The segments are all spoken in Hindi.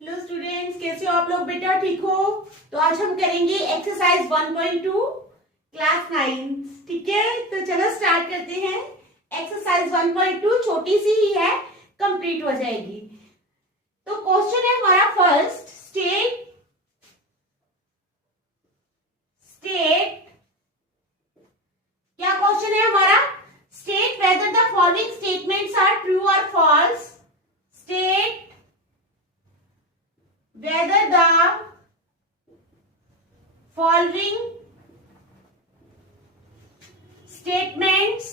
हेलो स्टूडेंट्स, कैसे हो आप लोग? बेटा ठीक हो? तो आज हम करेंगे एक्सरसाइज 1.2 क्लास 9। ठीक है, तो चलो स्टार्ट करते हैं। एक्सरसाइज 1.2 छोटी सी ही है, कंप्लीट हो जाएगी। तो क्वेश्चन है हमारा फर्स्ट, स्टेट क्या क्वेश्चन है हमारा? State whether the following statements are true और false. State whether the following statements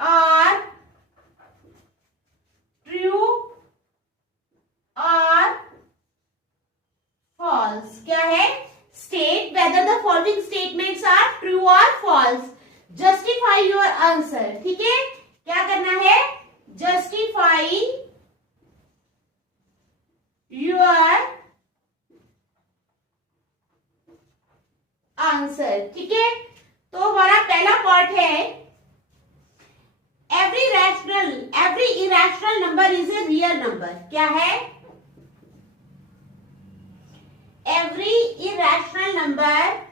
are true or false। क्या है? state whether the following statements are true or false। justify your answer। ठीक है, क्या करना है? justify your answer. ठीक है, तो हमारा पहला पार्ट है every irrational number is a real number. क्या है? Every irrational number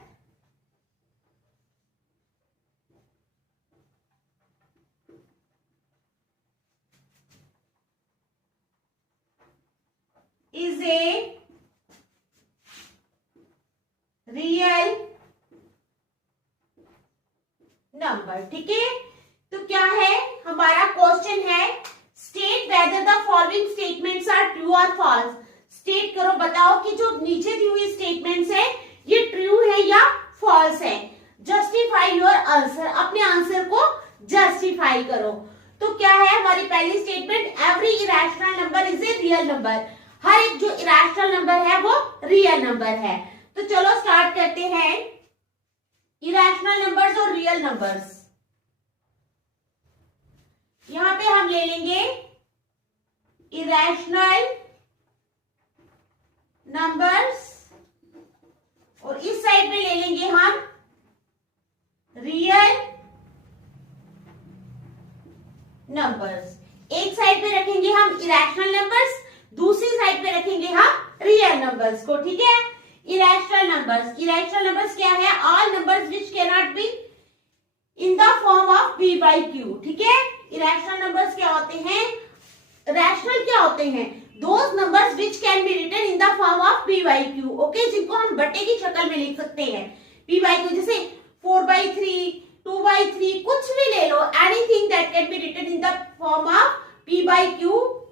is a real number. ठीक है, तो क्या है हमारा क्वेश्चन है, state whether the following statements are true और फॉल्स। स्टेट करो, बताओ कि जो नीचे दी हुई स्टेटमेंट्स है ये ट्रू है या फॉल्स है। जस्टिफाई योर आंसर, अपने आंसर को जस्टिफाई करो। तो क्या है हमारी पहली statement? Every irrational number is a real number. हर एक जो इरेशनल नंबर है वो रियल नंबर है। तो चलो स्टार्ट करते हैं, इरेशनल नंबर्स और रियल नंबर्स। यहां पे हम ले लेंगे इरेशनल नंबर्स और इस साइड में ले लेंगे हम रियल नंबर्स। एक साइड पे रखेंगे हम इरेशनल नंबर्स, दूसरी साइड पे रखेंगे हम रियल नंबर्स को। ठीक है, इरेशनल नंबर्स क्या है? All numbers which can not be in the form of p by q। ठीक है, इरेशनल नंबर्स क्या होते हैं? रैशनल क्या होते हैं? Those numbers which can be written in the form of p by q। Okay, जिनको हम बट्टे की शक्ल में लिख सकते हैं। p by q जैसे 4/3, 2/3, कुछ भी ले लो, anything that can be written in the form of p by q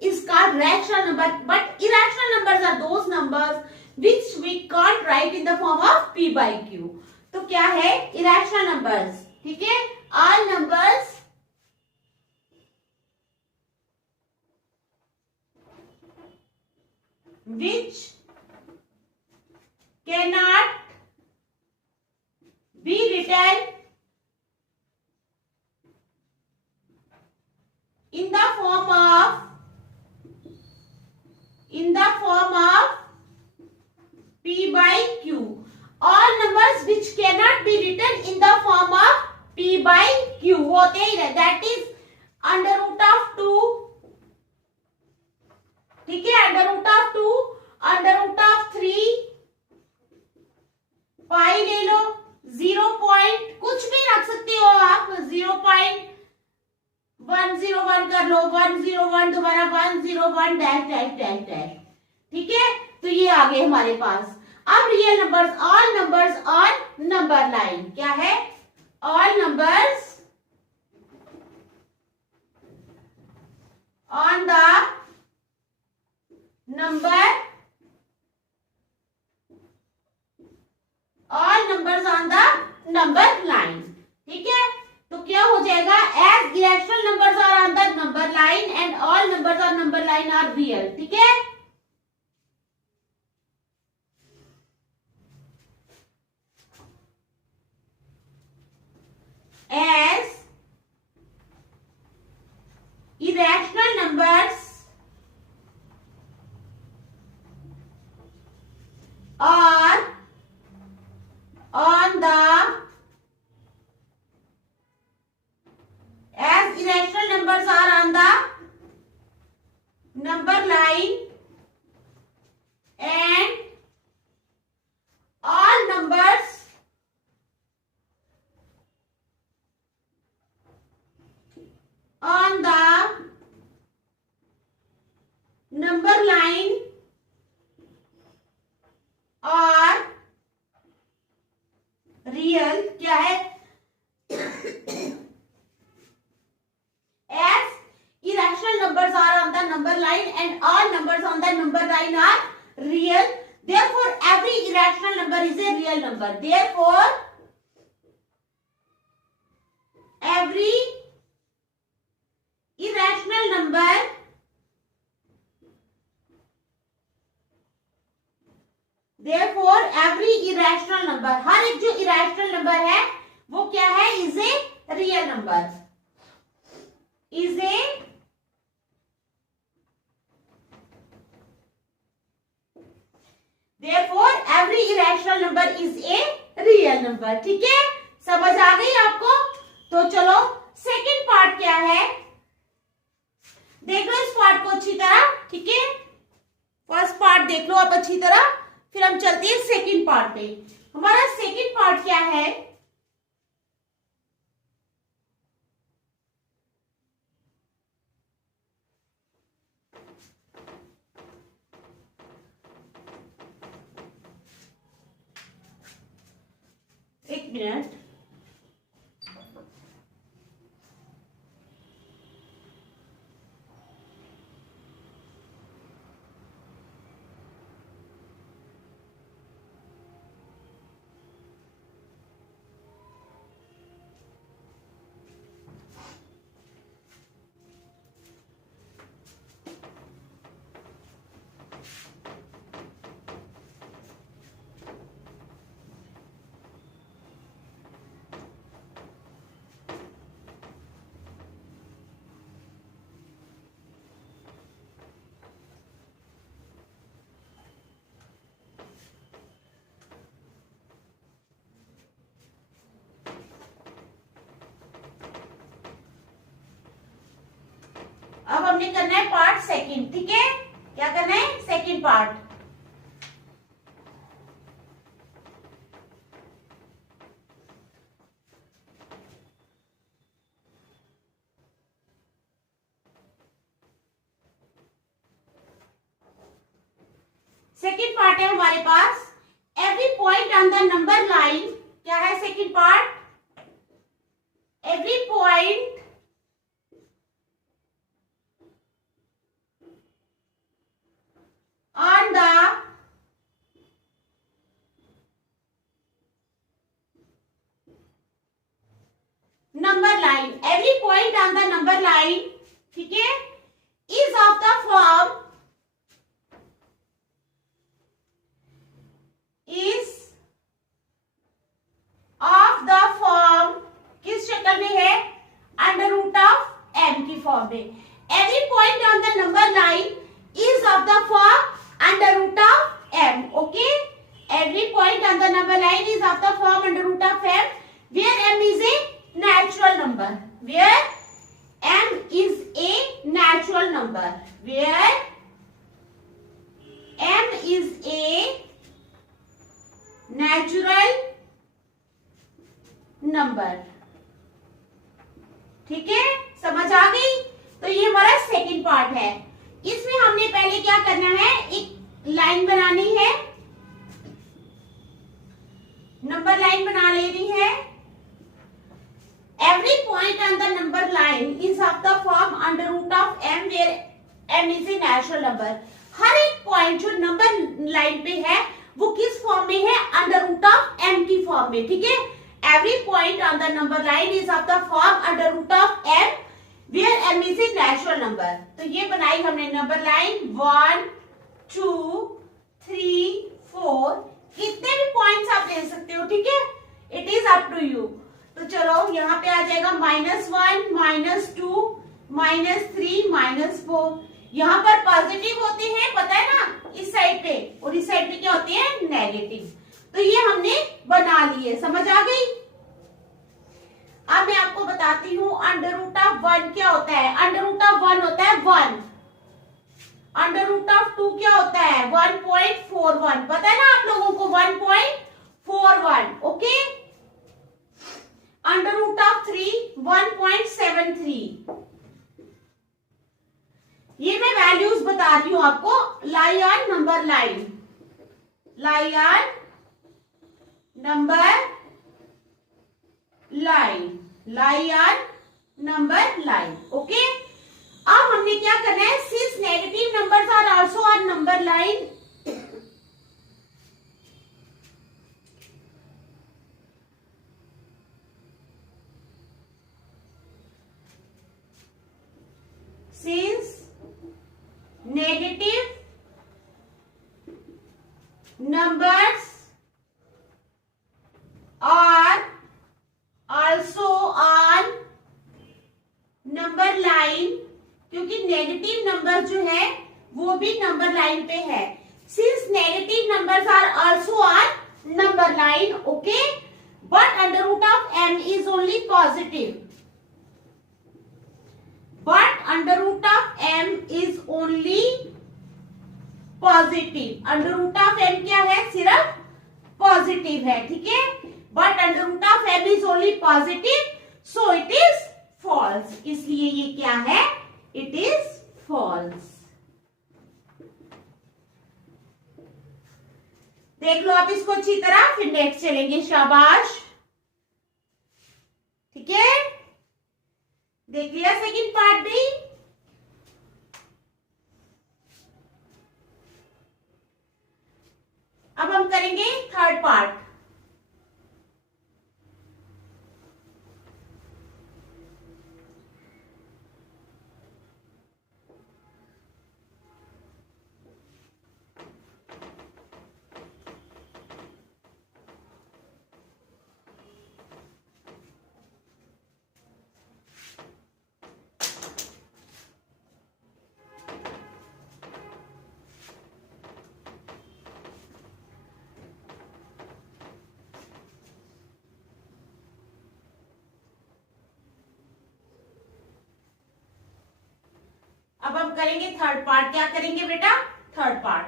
is called rational number, but irrational numbers are those numbers which we can't write in the form of p by q। तो क्या है? irrational numbers। ठीक है, all numbers which cannot be written in the form of p by q। all numbers which cannot be written in the form of p by q होते हैं, that is under root of 2। ठीक है, under root of 2, under root of 3, पाई ले लो, 0 पॉइंट कुछ भी रख सकते हो आप, 0.101 कर लो, 101, दोबारा 101 डैश डैश डैश डैश। ठीक है, तो ये आ गए हमारे पास। अब real numbers, all numbers on number line. क्या है? All numbers on the number, all numbers on the number line. ठीक है, तो क्या हो जाएगा? As irrational numbers are on the number line and all numbers on number line are real. ठीक है, as irrational numbers are on the as irrational numbers are on the number line and all numbers on the number line are real. क्या है? as irrational numbers are on the number line and all numbers on the number line are real, therefore every irrational number is a real number. Therefore every irrational number हर एक जो irrational number है वो क्या है? is a real number. is a therefore every irrational number is a real number. ठीक है, समझ आ गई आपको? तो चलो सेकंड पार्ट क्या है देख लो इस पार्ट को अच्छी तरह. ठीक है, फर्स्ट पार्ट देख लो आप अच्छी तरह, फिर हम चलते हैं सेकंड पार्ट पे. हमारा सेकंड पार्ट क्या है? एक मिनट. अब हमने करना है पार्ट सेकंड. ठीक है, क्या करना है? Second part. सेकंड पार्ट है हमारे पास every point on the number line. क्या है second part? Every point on the number line. Every point on the number line, ठीक है, is of the form किस शक्ल में है? अंडर रूट ऑफ m की फॉर्म में. Every point on the number line is of the form under root of m. Okay, every point on the number line is of the form under root of m where m is a natural number. Where m is a natural number. Where m is a natural number. ठीक है, समझ आ गई? तो ये हमारा सेकंड पार्ट है. इसमें हमने पहले क्या करना है? एक लाइन बनानी है, नंबर लाइन बना लेनी है. Every point on the number line is of the form under root of m where m is a natural number. हर एक पॉइंट जो नंबर लाइन पे है वो किस फॉर्म में है? अंडर रूट ऑफ m की फॉर्म में. ठीक है, every point on the number line is of the form under root of m where m is a natural number. तो ये बनाई हमने नंबर लाइन 1 2 3 4. कितने भी पॉइंट्स आप ले सकते हो. ठीक है, it is up to you. तो चलो यहाँ पे आ जाएगा -1 -2 -3 -4. यहाँ पर पॉजिटिव होते हैं, पता है ना, इस साइड पे, और इस साइड पे क्या होते हैं? नेगेटिव. तो ये हमने बना लिए. समझ आ गई? अब मैं आपको बताती हूँ अंडर रूट ऑफ 1 क्या होता है. अंडर रूट ऑफ 1 होता है 1. अंडर रूट ऑफ 2 क्या होता है 1.41, पता है ना आप लोगों को 1.41, ओके। Under root of 3 1.73। ये मैं वैल्यूज बता रही हूं आपको, lie on number line, lie on number line, lie on number line, okay. अब हमने क्या करना है, since negative numbers are also on number line, since negative numbers are also on number line, क्योंकि नेगेटिव नंबर जो है वो भी नंबर लाइन पे है, since negative numbers are also on number line, okay, but under root of m is only positive, but under root of m is only positive, under root of m क्या है, सिर्फ पॉजिटिव है, ठीक है, but under root of m is only positive, so it is false, इसलिए ये क्या है, it is false। देख लो आप इसको अच्छी तरह, फिर नेक्स्ट चलेंगे, शाबाश, ठीक है। देख लिया सेकंड पार्ट भी। अब हम करेंगे थर्ड पार्ट। अब हम करेंगे थर्ड पार्ट। क्या करेंगे बेटा, थर्ड पार्ट।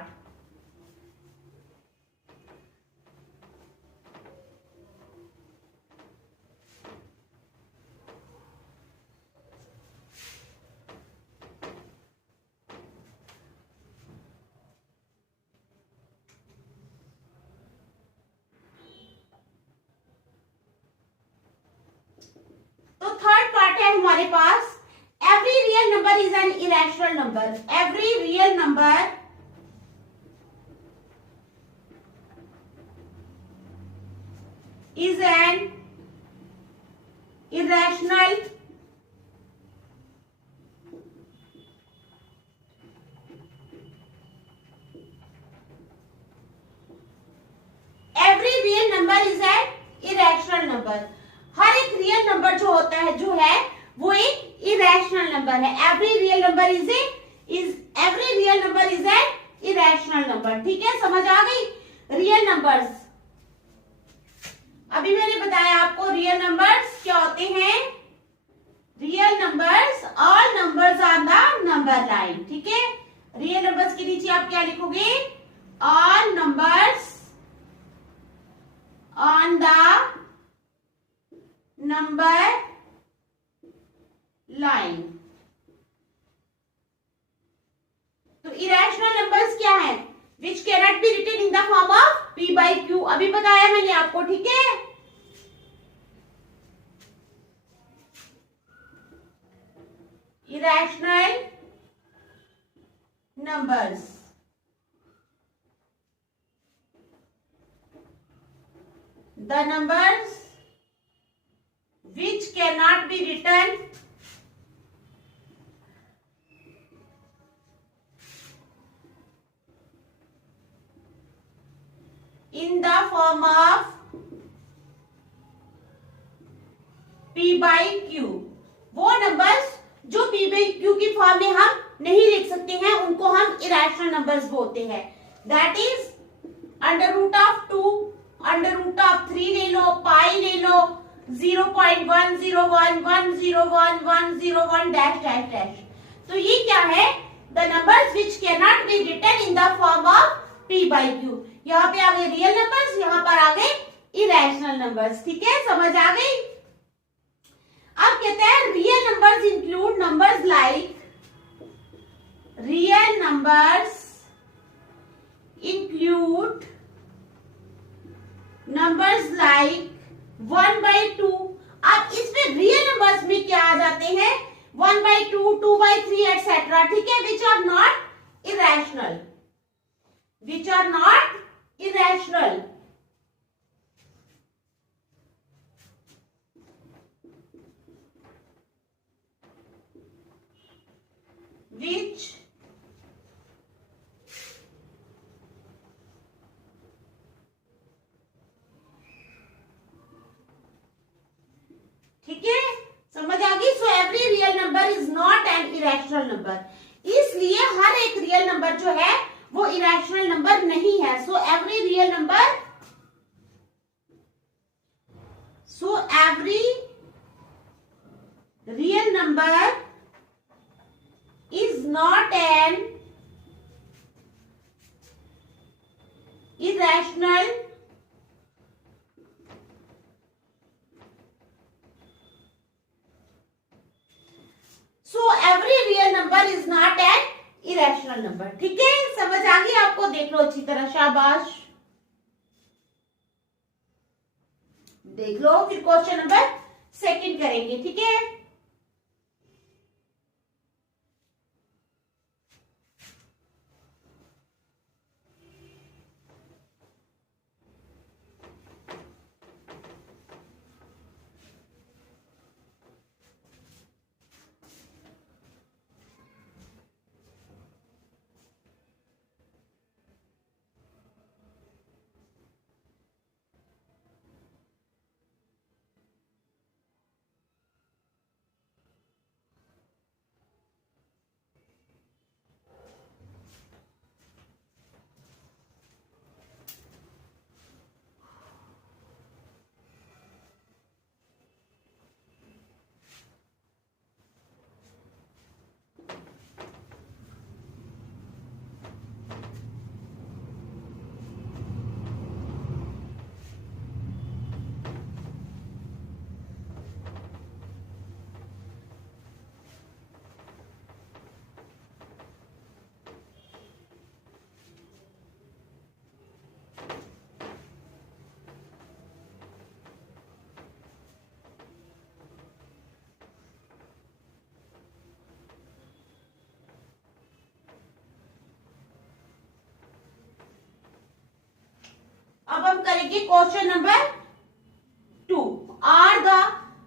तो थर्ड पार्ट है हमारे पास, every real number is an irrational number, every real number is an irrational every real number is an irrational number, हर एक रियल नंबर जो होता है, जो है वो एक इरेशनल नंबर है। Every real number is every real number is an irrational number, ठीक है, समझ आ गई। रियल नंबर्स, अभी मैंने बताया आपको रियल नंबर्स क्या होते हैं, real numbers, all numbers on the number line, ठीक है। रियल नंबर्स के नीचे आप क्या लिखोगे, all numbers on the number line. तो इरेशनल नंबर्स क्या है, which cannot be written in the form of p by q, अभी बताया मैंने आपको, ठीक है। Irrational numbers, the numbers which cannot be written in the form of p by q, वो नंबर्स जो p by q की फॉर्म में हम नहीं लिख सकते हैं, उनको हम इरेशनल नंबर्स बोलते हैं। That is under root of 2, under root of 3 ले लो, पाई ले लो, 0.101, 101, 101 डैश डैश डैश। तो ये क्या है, the numbers which can not be written in the form of p by q। यहाँ पे आ गए रियल नंबर्स, यहाँ पर आ गए इरेशनल नंबर्स। ठीक है, समझ आ गई। अब कहते हैं real numbers include numbers like, real numbers include numbers like 1/2। अब इसमें रियल नंबर्स में क्या आ जाते हैं, 1/2, 2/3 एटसेट्रा। ठीक है, which are not irrational, which are not irrational. which ठीक है, समझ आ गई। So every real number is not an irrational number, इसलिए हर एक रियल नंबर जो है वो इरेशनल नंबर नहीं है। सो every real number, so every real number is not an irrational so every real number is not an irrational number। ठीक है, समझ आ गई आपको, देख लो अच्छी तरह, शाबाश, देख लो। फिर क्वेश्चन नंबर सेकंड करेंगे। ठीक है, अब हम करेंगे question number 2। Are the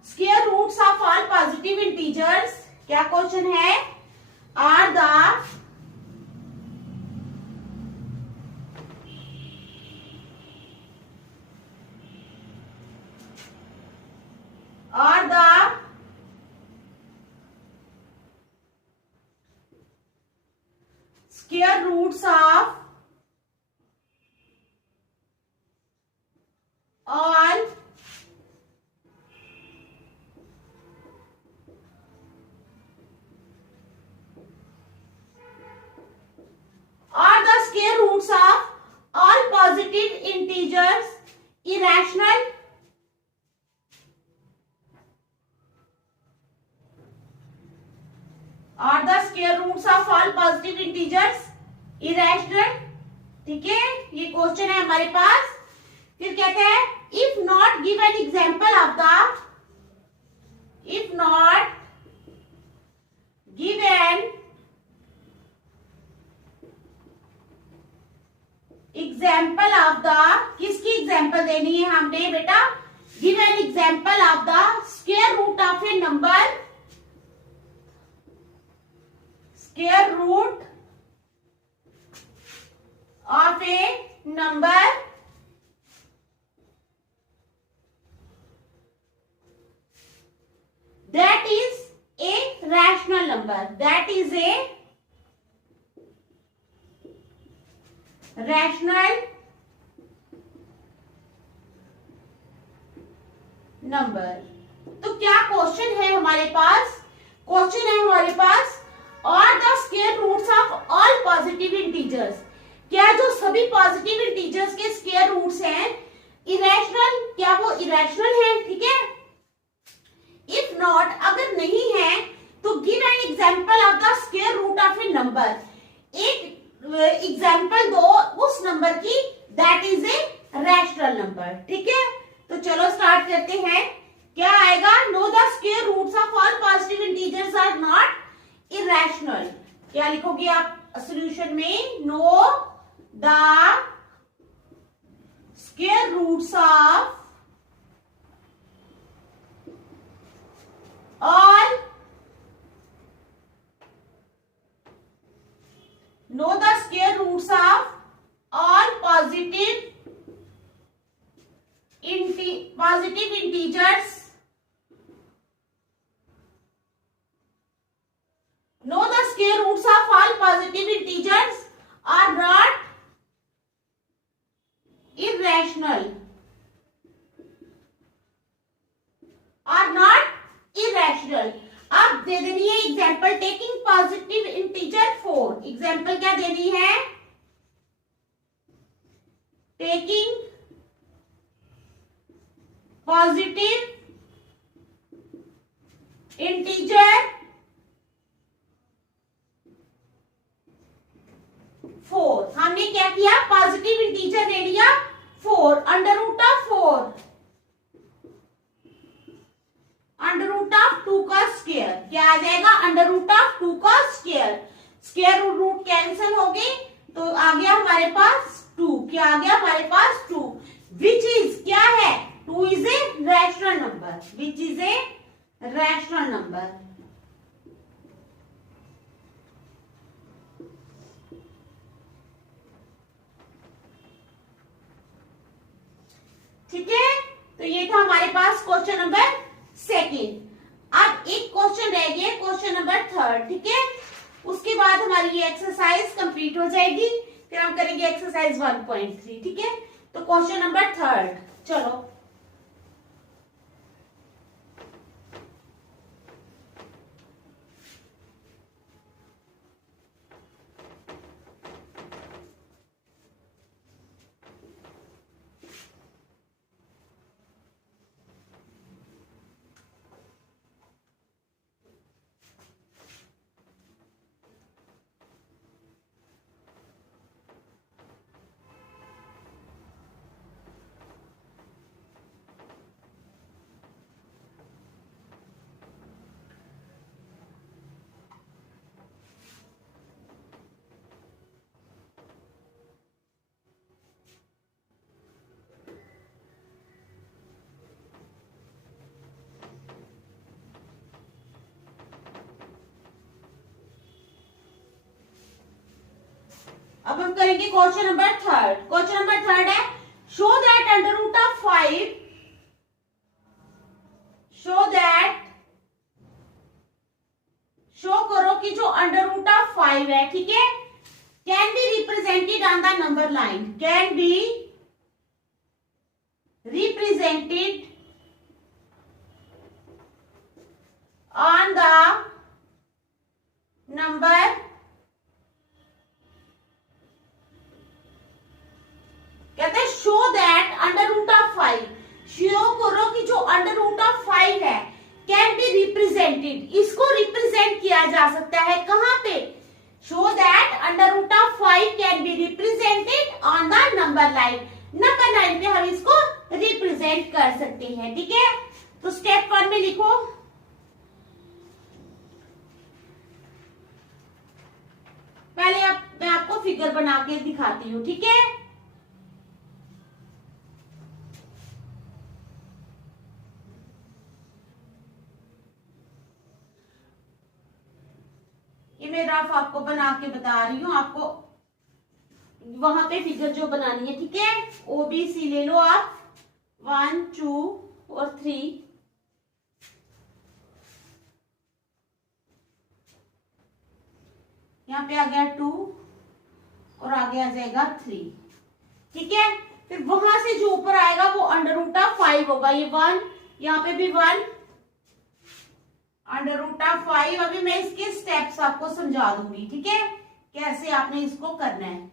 square roots of all positive integers. क्या क्वेश्चन है, are the square roots of all square roots of all positive integers irrational? Are the square roots of all positive integers irrational? ठीक है, ये क्वेश्चन है हमारे पास। फिर कहते हैं if not give an example of the, if not give an example of the, किसकी एग्जाम्पल देनी है हमने बेटा, give an example of the square root of a number, square root of a number that is a rational number, that is a rational number। तो क्या क्वेश्चन है हमारे पास, क्वेश्चन है हमारे पास और the square roots of positive integers, क्या जो सभी पॉजिटिव इंटीजर्स के स्क्वायर रूट्स हैं इरेशनल, क्या वो इरेशनल हैं? ठीक है, इफ नॉट, अगर नहीं है तो give an example of the square root of a number, एक एग्जांपल दो उस नंबर की that is a rational number. ठीक है, तो चलो स्टार्ट करते हैं। क्या आएगा? No the square roots of all positive integers are not irrational. क्या लिखोगे आप सॉल्यूशन में? No the square roots of all, know the square roots of all positive integers, know the square roots of all positive integers are not irrational, are not irrational। अब दे देनी है example, taking positive integer 4। Example क्या देनी है? Taking positive integer 4। हमने क्या किया? पॉजिटिव इंटीजर ले लिया 4, under root of 4, under root of 2 का स्क्वायर। क्या आ जाएगा? अंडर रूट ऑफ 2 का स्क्वायर। स्क्वायर रूट कैंसिल हो गए तो आ गया हमारे पास 2। क्या आ गया हमारे पास? 2, विच इज क्या है? 2 is a rational number, which is a rational number. ठीक है, तो ये था हमारे पास क्वेश्चन नंबर सेकेंड। अब एक क्वेश्चन रह गया, क्वेश्चन नंबर थर्ड। ठीक है, उसके बाद हमारी ये एक्सरसाइज कंप्लीट हो जाएगी, फिर हम करेंगे एक्सरसाइज 1.3। ठीक है, तो क्वेश्चन नंबर थर्ड, चलो। अब हम करेंगे question number third. Question number third है, show that under root of 5, show करो कि जो अंडर रूट ऑफ 5 है, ठीक है, can be represented on the number line, can be represented on the number, कहते हैं show that under root of 5, show करो कि जो अंडर रूट ऑफ 5 है कैन बी रिप्रेजेंटेड, इसको रिप्रेजेंट किया जा सकता है कहां पे? Show that under root of 5 can be represented on the number line, number line पे हम इसको रिप्रेजेंट कर सकते हैं। ठीक है, तो स्टेप 1 में लिखो, पहले मैं आपको फिगर बना के दिखाती हूँ। ठीक है, ये मैं रफ आपको बना के बता रही हूँ, आपको वहां पे फिगर जो बनानी है। ठीक है, OBC ले लो आप, 1 2 और 3, यहाँ पे आ गया 2 और आगे आ जाएगा 3। ठीक है, फिर वहां से जो ऊपर आएगा वो अंडर रूट ऑफ 5 होगा, ये 1, यहाँ पे भी 1, अंडर रूट ऑफ 5। अभी मैं इसके स्टेप्स आपको समझा दूंगी। ठीक है, कैसे आपने इसको करना है।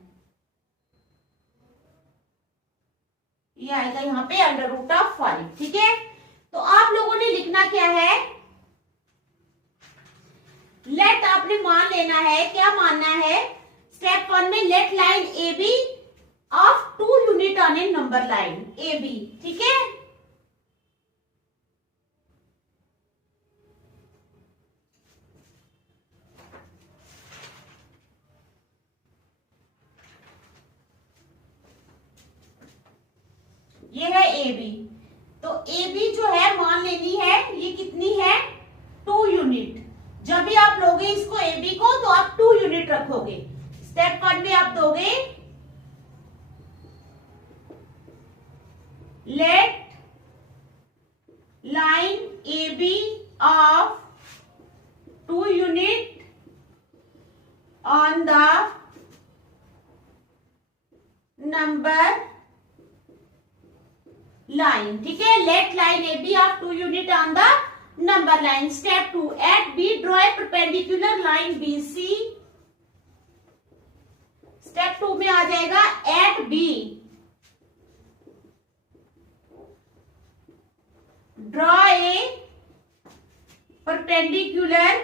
ये आएगा यहाँ पे √5, ठीक है। तो आप लोगों ने लिखना क्या है, लेट आपने मान लेना है, क्या मानना है, स्टेप 1 में let line A B of 2 unit on a number line A B, ठीक है। ये है ए बी, तो ए बी जो है मान लेनी है, ये कितनी है, 2 यूनिट। जब भी आप लोगे इसको ए बी को तो आप 2 यूनिट रखोगे। स्टेप 1 में आप दोगे let line A B of 2 unit on the number line, ठीक है। Let line A B of 2 unit on the number line. Step 2, at B draw a perpendicular line B C. Step 2 में आ जाएगा at B draw a perpendicular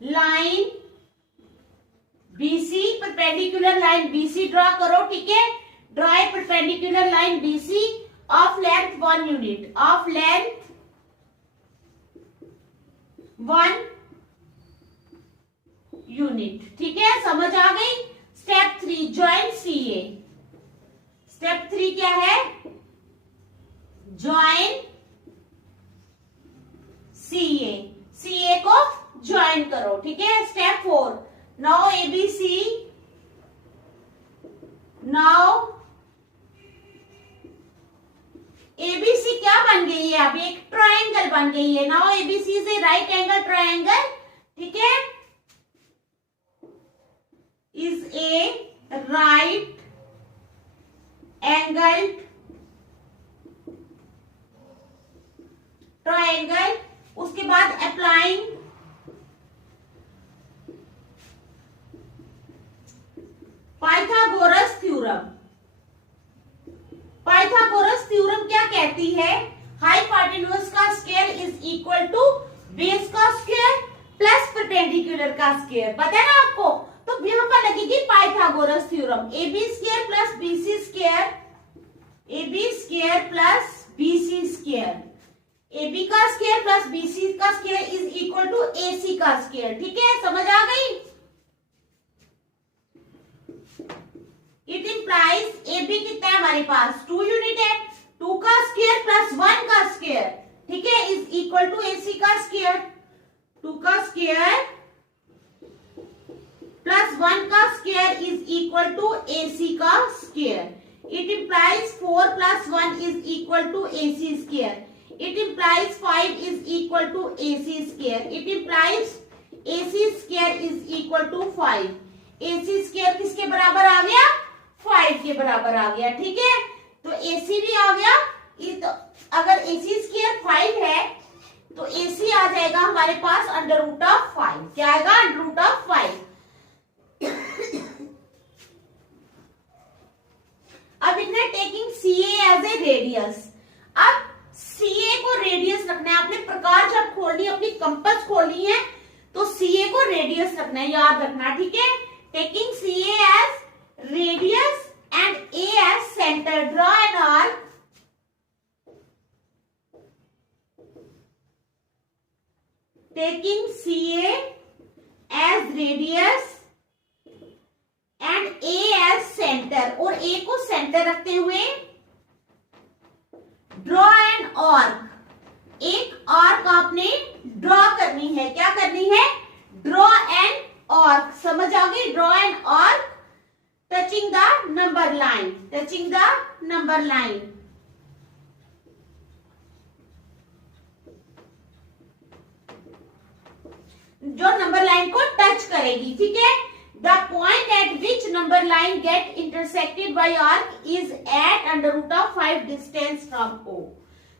line BC, perpendicular line BC draw करो, ठीक है। Draw a perpendicular line BC of length 1 unit, of length 1 unit, ठीक है। समझ आ गई। Step 3, join CA। स्टेप 3 क्या है, ज्वाइन CA, CA को ज्वाइन करो, ठीक है। Step 4, now ABC, now ABC क्या बन गई है, अभी एक ट्रायंगल बन गई है। now ABC is a right angle triangle, ठीक है, is a right angled triangle। उसके बाद applying Pythagoras theorem. Pythagoras theorem क्या कहती है, हाइपोटेन्यूज का square is equal to base का स्क्वायर प्लस परपेंडिकुलर का स्क्वायर। पता है ना आपको, तो यहां पर लगेगी Pythagoras theorem. A B square plus BC square, A B square plus BC square, A B का स्क्वायर प्लस बीसी का square is equal to A C का स्क्वायर, ठीक है। समझ आ गई। इट इंप्लाइज ए बी कितना है हमारे पास, 2 यूनिट है, 2 का स्क्वायर प्लस 1 का स्क्वायर, ठीक है, is equal to A C का स्क्वायर। 2 का स्क्वायर प्लस 1 का square is equal to A C का square. It implies 4 plus 1 is equal to A C square. It implies 5 is equal to A C square. It implies A C square is equal to 5। A C square किसके बराबर आ गया, 5 के बराबर आ गया, ठीक है। तो AC भी आ गया। तो अगर AC स्क्वायर 5 है तो AC आ जाएगा हमारे पास √5। क्या आएगा, √5। अब इतने taking CA as a radius. अब CA को रेडियस रखना है आपने। प्रकार जब खोलनी, अपनी कंपास खोलनी है तो CA को रेडियस रखना है, याद रखना, ठीक है। Taking CA as radius and A as center, draw an arc taking CA as radius and A as center, और A को सेंटर रखते हुए draw an arc, एक आर्क आपने ड्रॉ करनी है। क्या करनी है, draw an arc। समझ आ गई, draw an arc touching the number line, touching the number line। जो नंबर लाइन को टच करेगी, ठीक है। The point at which number line get intersected by arc is at √5 distance from O।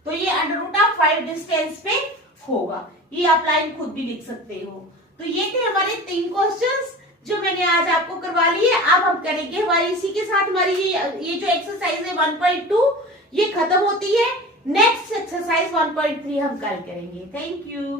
तो ये √5 डिस्टेंस पे होगा। ये आप लाइन खुद भी लिख सकते हो। तो ये थे हमारे 3 क्वेश्चंस जो मैंने आज आपको करवा लिए। अब हम करेंगे हमारी इसी के साथ हमारी ये जो एक्सरसाइज है 1.2 ये खत्म होती है। नेक्स्ट एक्सरसाइज 1.3 हम कल करेंगे। Thank you.